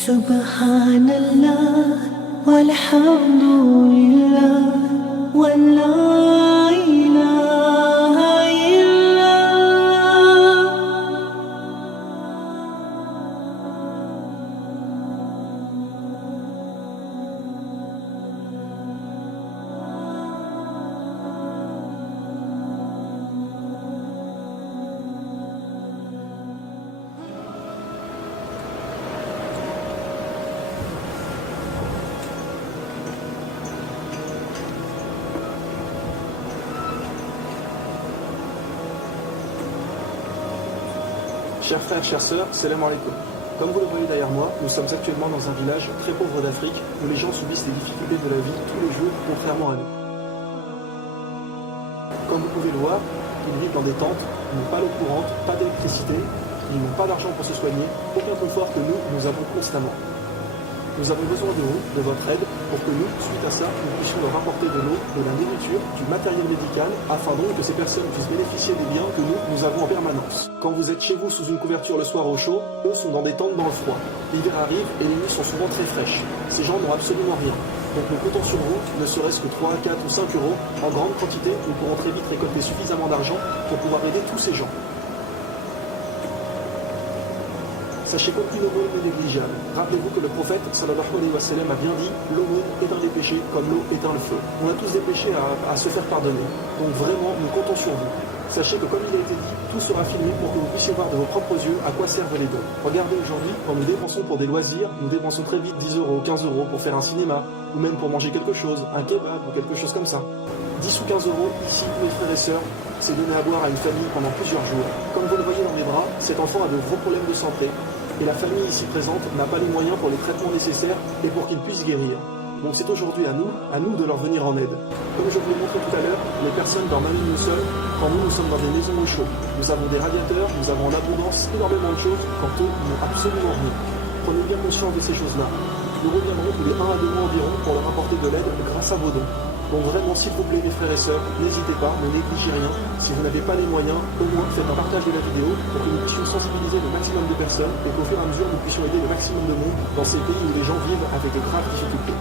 Subhanallah walhamdulillah wa la ilaha illallah. Chers frères, chères sœurs, salam alaikum. Comme vous le voyez derrière moi, nous sommes actuellement dans un village très pauvre d'Afrique où les gens subissent les difficultés de la vie tous les jours, contrairement à nous. Comme vous pouvez le voir, ils vivent dans des tentes, ils n'ont pas l'eau courante, pas d'électricité, ils n'ont pas d'argent pour se soigner, aucun confort que nous avons constamment. Nous avons besoin de vous, de votre aide, pour que nous, suite à ça, nous puissions leur apporter de l'eau, de la nourriture, du matériel médical, afin donc que ces personnes puissent bénéficier des biens que nous avons en permanence. Quand vous êtes chez vous sous une couverture le soir au chaud, eux sont dans des tentes dans le froid. L'hiver arrive et les nuits sont souvent très fraîches. Ces gens n'ont absolument rien. Donc nous comptons sur vous, ne serait-ce que 3, 4 ou 5 euros, en grande quantité, nous pourrons très vite récolter suffisamment d'argent pour pouvoir aider tous ces gens. Sachez qu'aucune aumône n'est négligeable. Rappelez-vous que le prophète sallallahu alayhi wa sallam a bien dit « L'aumône éteint les péchés comme l'eau éteint le feu ». On a tous des péchés à se faire pardonner. Donc vraiment, nous comptons sur vous. Sachez que comme il a été dit, tout sera filmé pour que vous puissiez voir de vos propres yeux à quoi servent les dons. Regardez aujourd'hui, quand nous dépensons pour des loisirs, nous dépensons très vite 10 euros, 15 euros pour faire un cinéma, ou même pour manger quelque chose, un kebab ou quelque chose comme ça. 10 ou 15 euros, ici, mes frères et sœurs, c'est donné à boire à une famille pendant plusieurs jours. Comme vous le voyez dans mes bras, cet enfant a de gros problèmes de santé. Et la famille ici présente n'a pas les moyens pour les traitements nécessaires et pour qu'ils puissent guérir. Donc c'est aujourd'hui à nous de leur venir en aide. Comme je vous l'ai montré tout à l'heure, les personnes dorment même une seule quand nous sommes dans des maisons au chaud. Nous avons des radiateurs, nous avons en abondance énormément de choses quand eux n'ont absolument rien. Prenez bien conscience de ces choses-là. Nous reviendrons tous les 1 à 2 mois environ pour leur apporter de l'aide grâce à vos dons. Donc vraiment, s'il vous plaît, mes frères et sœurs, n'hésitez pas, ne négligez rien. Si vous n'avez pas les moyens, au moins faites un partage de la vidéo pour que nous puissions sensibiliser le maximum de personnes et qu'au fur et à mesure, nous puissions aider le maximum de monde dans ces pays où les gens vivent avec de graves difficultés.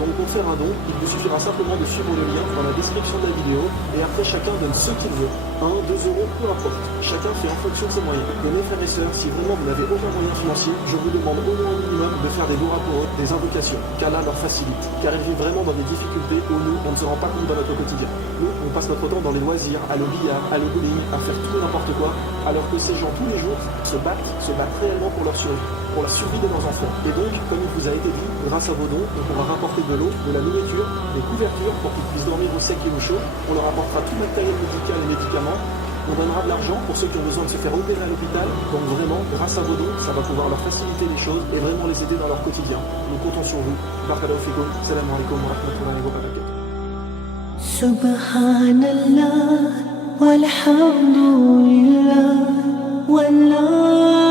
Donc pour faire un don, il vous suffira simplement de suivre le lien dans la description de la vidéo et après chacun donne ce qu'il veut. 1, 2 euros, peu importe. Chacun fait en fonction de ses moyens. Et mes frères et sœurs, si vraiment vous n'avez aucun moyen financier, je vous demande au moins au minimum de faire des doigts pour eux, des invocations, qu'Allah leur facilite. Car ils vivent vraiment dans des difficultés où nous, on ne se rend pas compte dans notre quotidien. Nous, on passe notre temps dans les loisirs, à le billard, à le bowling, à faire tout et n'importe quoi, alors que ces gens tous les jours se battent réellement pour leur survie de leurs enfants. Et donc, comme il vous a été dit, grâce à vos dons, on pourra rapporter de l'eau, de la nourriture, des couvertures pour qu'ils puissent dormir au sec et au chaud. On leur apportera tout matériel médical et médicaments. On donnera de l'argent pour ceux qui ont besoin de se faire opérer à l'hôpital. Donc vraiment, grâce à vos dons, ça va pouvoir leur faciliter les choses et vraiment les aider dans leur quotidien. Nous comptons sur vous. Barakallahu fikum. Salam alaikum wa rahmatullahi wa barakatuh. Subhanallah walhamdulillah wa la